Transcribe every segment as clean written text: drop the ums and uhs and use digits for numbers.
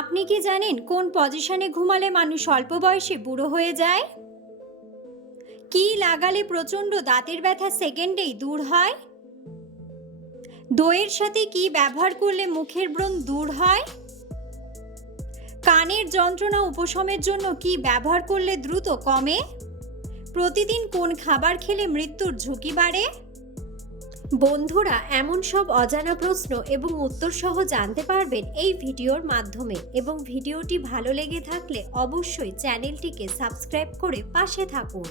আপনি কি জানেন কোন পজিশনে ঘুমালে মানুষ অল্প বয়সে বুড়ো হয়ে যায়? কি লাগালে প্রচণ্ড দাঁতের ব্যথা সেকেন্ডেই দূর হয়? দইয়ের সাথে কি ব্যবহার করলে মুখের ব্রণ দূর হয়? কানের যন্ত্রণা উপশমের জন্য কি ব্যবহার করলে দ্রুত কমে? প্রতিদিন কোন খাবার খেলে মৃত্যুর ঝুঁকি বাড়ে? বন্ধুরা, এমন সব অজানা প্রশ্ন এবং উত্তর সহ জানতে পারবেন এই ভিডিওর মাধ্যমে, এবং ভিডিওটি ভালো লেগে থাকলে অবশ্যই চ্যানেলটিকে সাবস্ক্রাইব করে পাশে থাকুন।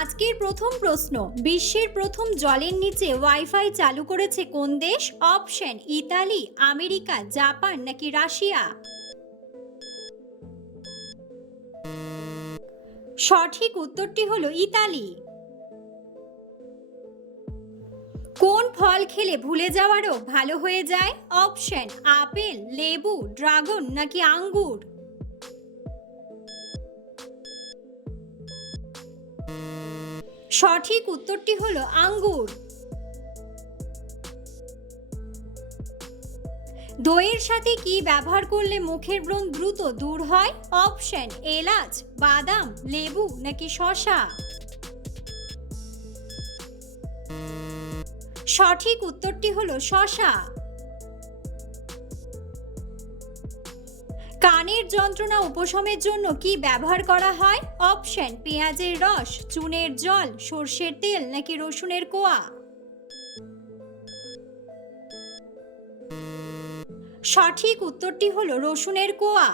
আজকের প্রথম প্রশ্ন, বিশ্বের প্রথম জলের নিচে ওয়াইফাই চালু করেছে কোন দেশ? অপশন: ইতালি, আমেরিকা, জাপান নাকি রাশিয়া? সঠিক উত্তরটি হলো ইতালি। কোন ফল খেলে ভুলে যাওয়ারও ভালো হয়ে যায়? অপশন: আপেল, লেবু, ড্রাগন নাকি আঙ্গুর? সঠিক উত্তরটি হলো আঙ্গুর। দইয়ের সাথে কি ব্যবহার করলে মুখের ব্রণ দ্রুত দূর হয়? অপশন: এলাচ, বাদাম, লেবু নাকি শসা? সঠিক উত্তরটি হলো শসা। কানের যন্ত্রণা উপশমের জন্য কি ব্যবহার করা হয়? অপশন: পেঁয়াজের রস, চুনের জল, সর্ষের তেল নাকি রসুনের কোয়া? সঠিক উত্তরটি হলো রসুনের কোয়া।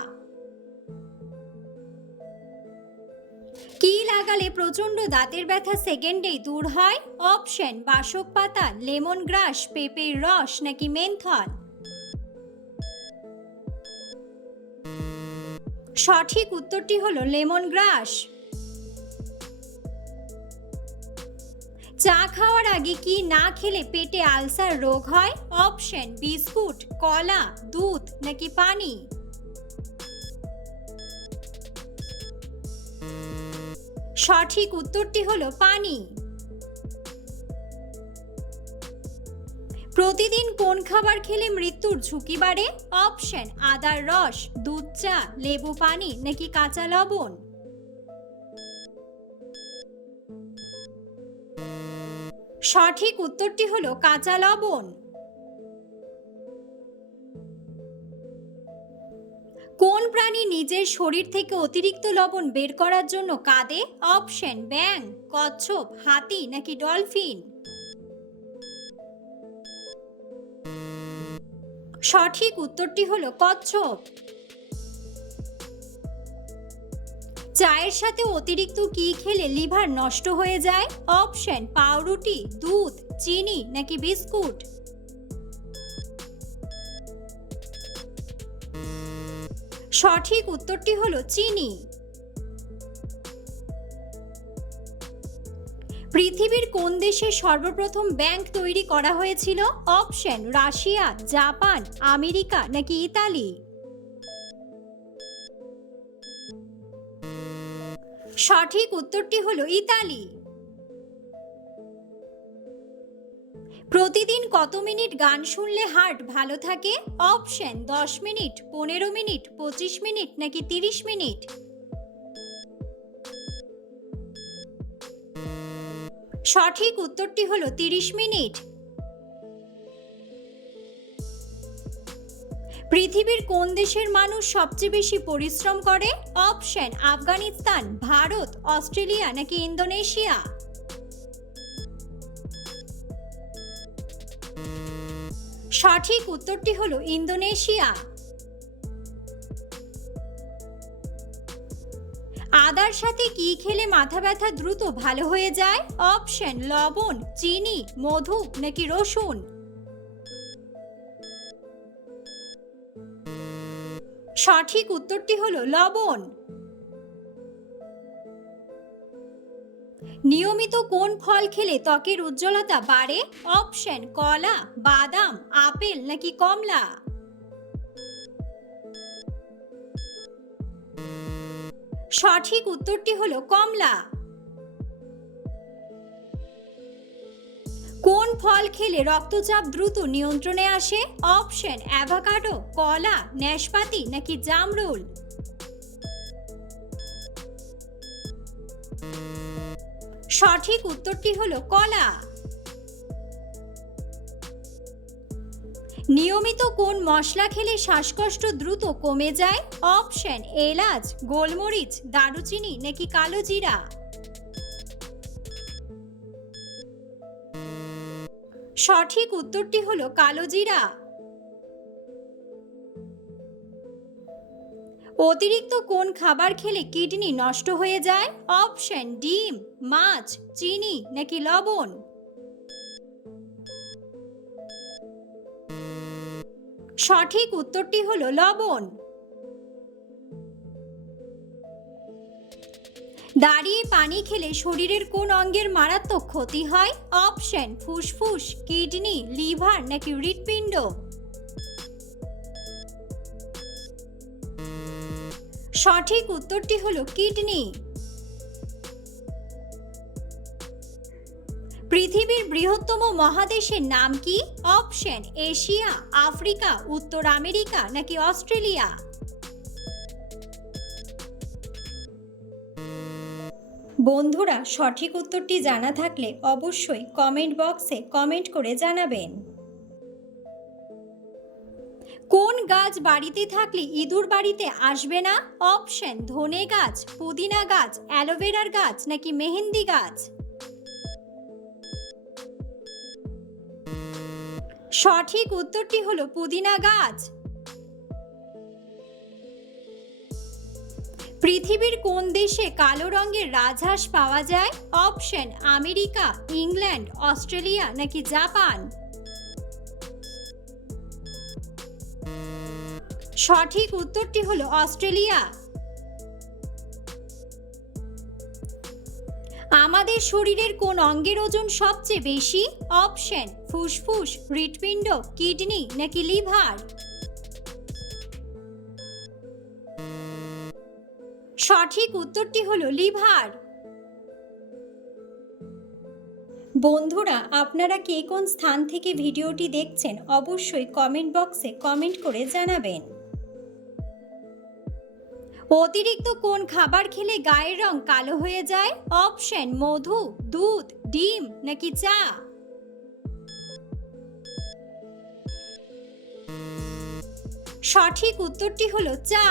কি লাগালে প্রচণ্ড দাঁতের ব্যথা সেকেন্ডেই দূর হয়? অপশন: বাসক পাতা, লেমন গ্রাস, পেঁপের রস নাকি মেন্থল? সঠিক উত্তরটি হলো লেমন গ্রাস। চা খাওয়ার আগে কি না খেলে পেটে আলসার রোগ হয়? অপশন: বিস্কুট, কলা, দুধ নাকি পানি? সঠিক উত্তরটি হলো পানি। প্রতিদিন কোন খাবার খেলে মৃত্যুর ঝুঁকি বাড়ে? অপশন: আদার রস, দুধ চা, লেবু পানি নাকি কাঁচা লবণ? সঠিক উত্তরটি হলো কাঁচা লবণ। কোন প্রাণী নিজের শরীর থেকে অতিরিক্ত লবণ বের করার জন্য কাঁদে? অপশন: ব্যাঙ, কচ্ছপ, হাতি নাকি ডলফিন? সঠিক উত্তরটি হলো কচ্ছপ। চায়ের সাথে অতিরিক্ত কি খেলে লিভার নষ্ট হয়ে যায়? অপশন: পাউরুটি, দুধ, চিনি নাকি বিস্কুট? সঠিক উত্তরটি হলো চিনি। পৃথিবীর কোন দেশে সর্বপ্রথম ব্যাংক তৈরি করা হয়েছিল? অপশন: রাশিয়া, জাপান, আমেরিকা নাকি ইতালি? সঠিক উত্তরটি হলো ইতালি। প্রতিদিন কত মিনিট গান শুনলে হার্ট ভালো থাকে? অপশন: 10 মিনিট, 15 মিনিট, 25 মিনিট নাকি 30 মিনিট? সঠিক উত্তরটি হলো 30 মিনিট। পৃথিবীর কোন দেশের মানুষ সবচেয়ে বেশি পরিশ্রম করে? অপশন: আফগানিস্তান, ভারত, অস্ট্রেলিয়া নাকি ইন্দোনেশিয়া? সঠিক উত্তরটি হলো ইন্দোনেশিয়া। আদার সাথে কি খেলে মাথা ব্যথা দ্রুত ভালো হয়ে যায়? অপশন: লবণ, চিনি, মধু নাকি রসুন? সঠিক উত্তরটি হলো লবণ। নিয়মিত কোন ফল খেলে ত্বকের উজ্জ্বলতা বাড়ে? অপশন: কলা, বাদাম, আপেল নাকি কমলা? সঠিক উত্তরটি হলো কমলা। কোন ফল খেলে রক্তচাপ দ্রুত নিয়ন্ত্রণে আসে? অপশন অ্যাভোকাডো, কলা, নাশপাতি নাকি জামরুল। সঠিক উত্তরটি হলো কলা। নিয়মিত কোন মশলা খেলে শ্বাসকষ্ট দ্রুত কমে যায়? অপশন এলাচ, গোলমরিচ, দারুচিনি নাকি কালো জিরা। সঠিক উত্তরটি হলো কালো জিরা। অতিরিক্ত কোন খাবার খেলে কিডনি নষ্ট হয়ে যায়? অপশন ডিম, মাছ, চিনি নাকি লবণ। সঠিক উত্তরটি হলো লবণ। দাঁড়িয়ে পানি খেলে শরীরের কোন অঙ্গের মারাত্মক ক্ষতি হয়? অপশন ফুসফুস, কিডনি, লিভার নাকি হৃৎপিণ্ড। সঠিক উত্তরটি হলো কিডনি। পৃথিবীর বৃহত্তম মহাদেশের নাম কি? অপশন এশিয়া, আফ্রিকা, উত্তর আমেরিকা নাকি অস্ট্রেলিয়া। বন্ধুরা, সঠিক উত্তরটি জানা থাকলে অবশ্যই কমেন্ট বক্সে কমেন্ট করে জানাবেন। কোন গাছ বাড়িতে থাকলে ইঁদুর বাড়িতে আসবে না? অপশন ধনে গাছ, পুদিনা গাছ, অ্যালোভেরার গাছ নাকি মেহেন্দি গাছ। সঠিক উত্তরটি হলো পুদিনা গাছ। পৃথিবীর কোন দেশে কালো রঙের রাজহাঁস পাওয়া যায়? অপশন আমেরিকা, ইংল্যান্ড, অস্ট্রেলিয়া নাকি জাপান। সঠিক উত্তরটি হলো অস্ট্রেলিয়া। আমাদের শরীরের কোন অঙ্গের ওজন সবচেয়ে বেশি? অপশন ফুসফুস, হৃৎপিণ্ড, কিডনি নাকি লিভার। সঠিক উত্তরটি হলো লিভার। বন্ধুরা, আপনারা কে কোন স্থান থেকে ভিডিওটি দেখছেন অবশ্যই কমেন্ট বক্সে কমেন্ট করে জানাবেন। অতিরিক্ত কোন খাবার খেলে গায়ের রং কালো হয়ে যায়? অপশন মধু, দুধ, ডিম নাকি চা। সঠিক উত্তরটি হলো চা।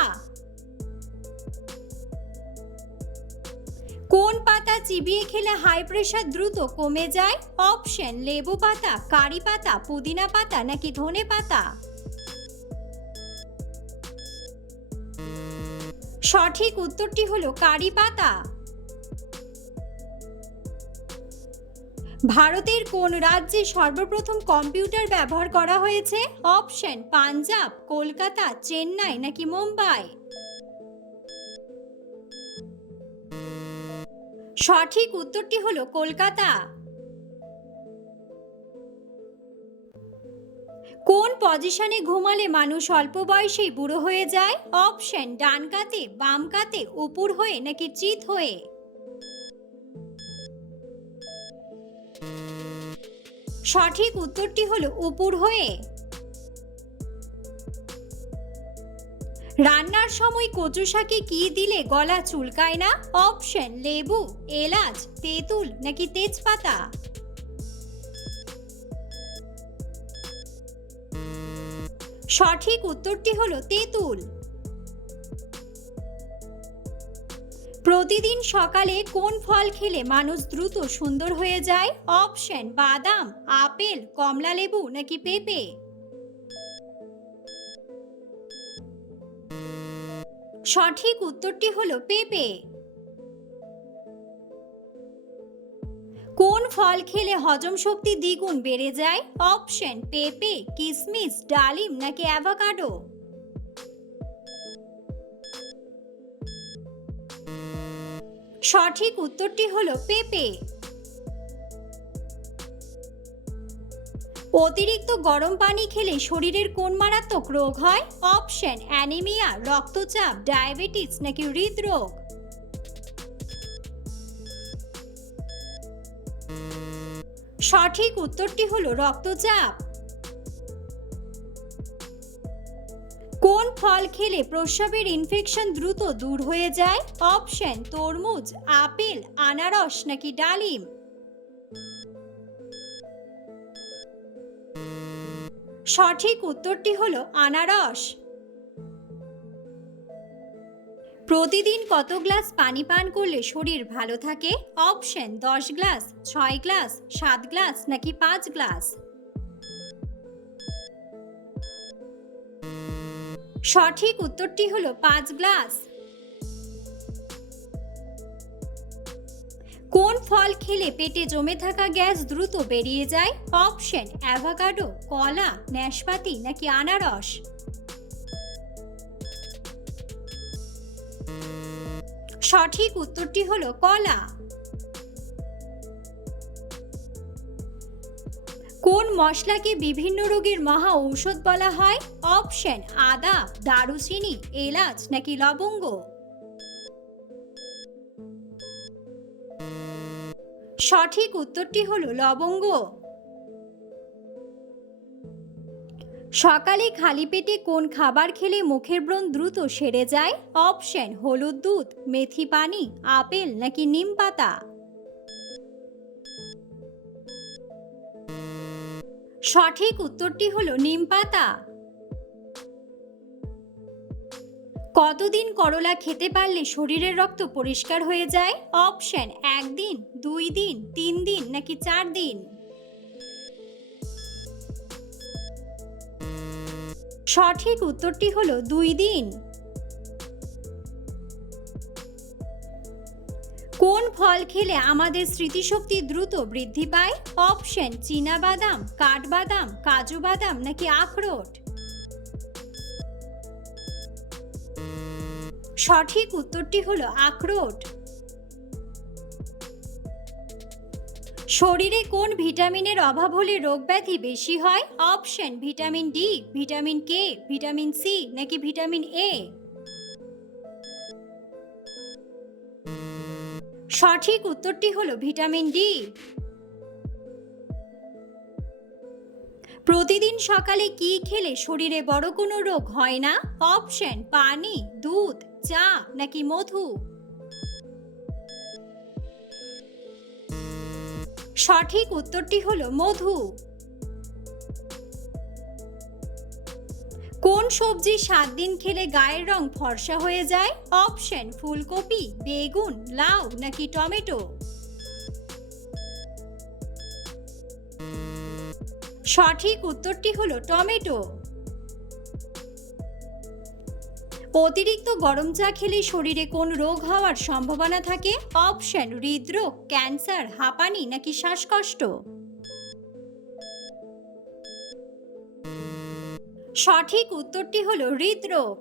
কোন পাতা চিবিয়ে খেলে হাই প্রেশার দ্রুত কমে যায়? অপশন লেবু পাতা, কারি পাতা, পুদিনা পাতা নাকি ধনে পাতা। সঠিক উত্তরটি হলো কারি পাতা। ভারতের কোন রাজ্যে সর্বপ্রথম কম্পিউটার ব্যবহার করা হয়েছে? অপশন পাঞ্জাব, কলকাতা, চেন্নাই নাকি মুম্বাই। সঠিক উত্তরটি হলো কলকাতা। কোন পজিশনে ঘুমালে মানুষ অল্প বয়সেই বুড়ো হয়ে যায়? অপশন ডান কাতে, বাম কাতে, উপর হয়ে নাকি চিত হয়ে। সঠিক উত্তরটি হলো উপর হয়ে। রান্নার সময় কচু শাকে কি দিলে গলা চুলকায় না? অপশন লেবু, এলাচ, তেঁতুল নাকি তেজপাতা। সঠিক উত্তরটি হলো তেঁতুল। প্রতিদিন সকালে কোন ফল খেলে মানুষ দ্রুত সুন্দর হয়ে যায়? অপশন বাদাম, আপেল, কমলা লেবু নাকি পেঁপে। সঠিক উত্তরটি হলো পেঁপে। কোন ফল খেলে হজম শক্তি দ্বিগুণ বেড়ে যায়? অপশন পেঁপে, কিশমিশ, ডালিম নাকি অ্যাভোকাডো। সঠিক উত্তরটি হলো পেঁপে। অতিরিক্ত গরম পানি খেলে শরীরের কোন মারাত্মক রোগ হয়? অপশন অ্যানিমিয়া, রক্তচাপ, ডায়াবেটিস নাকি হৃদরোগ। সঠিক উত্তরটি হলো রক্তচাপ। কোন ফল খেলে প্রস্রাবের ইনফেকশন দ্রুত দূর হয়ে যায়? অপশন: তরমুজ, আপেল, আনারস নাকি ডালিম। সঠিক উত্তরটি হলো আনারস। প্রতিদিন কত গ্লাস পানি পান করলে শরীর ভালো থাকে? অপশন: 10 গ্লাস, 6 গ্লাস, 7 গ্লাস নাকি 5 গ্লাস। সঠিক উত্তরটি হলো 5 গ্লাস। কোন ফল খেলে পেটে জমে থাকা গ্যাস দ্রুত বেরিয়ে যায়? অপশন: অ্যাভোকাডো, কলা, নাশপাতি নাকি আনারস। সঠিক উত্তরটি হলো কলা। কোন মশলাকে বিভিন্ন রোগের মহা ঔষধ বলা হয়? অপশন: আদা, দারুচিনি, এলাচ নাকি লবঙ্গ। সঠিক উত্তরটি হলো লবঙ্গ। সকালে খালি পেটে কোন খাবার খেলে মুখের ব্রণ দ্রুত সেরে যায়? অপশন: হলুদ দুধ, মেথি পানি, আপেল নাকি নিম পাতা। সঠিক উত্তরটি হলো নিম পাতা। কতদিন করলা খেতে পারলে শরীরের রক্ত পরিষ্কার হয়ে যায়? অপশন: 1 দিন, 2 দিন, 3 দিন নাকি 4 দিন। সঠিক উত্তরটি হলো 2 দিন। কোন ফল খেলে আমাদের স্মৃতিশক্তি দ্রুত বৃদ্ধি পায়? অপশন: চীনাবাদাম, কাঠবাদাম, কাজু বাদাম নাকি আখরোট। সঠিক উত্তরটি হলো আখরোট। শরীরে কোন ভিটামিনের অভাব হলে রোগ ব্যাধি বেশি হয়? Option: vitamin D, vitamin K, vitamin C নাকি ভিটামিন এ। সঠিক উত্তরটি হলো ভিটামিন ডি। প্রতিদিন সকালে কি খেলে শরীরে বড় কোনো রোগ হয় না? অপশন: পানি, দুধ, চা নাকি মধু। সঠিক উত্তরটি হলো মধু। কোন সবজি 7 দিন খেলে গায়ের রং ফর্সা হয়ে যায়? অপশন: ফুলকপি, বেগুন, লাউ নাকি টমেটো। সঠিক উত্তরটি হলো টমেটো। অতিরিক্ত গরম চা খেলে শরীরে কোন রোগ হওয়ার সম্ভাবনা থাকে? অপশন: হৃদরোগ, ক্যান্সার, হাঁপানি নাকি শ্বাসকষ্ট। সঠিক উত্তরটি হলো হৃদরোগ।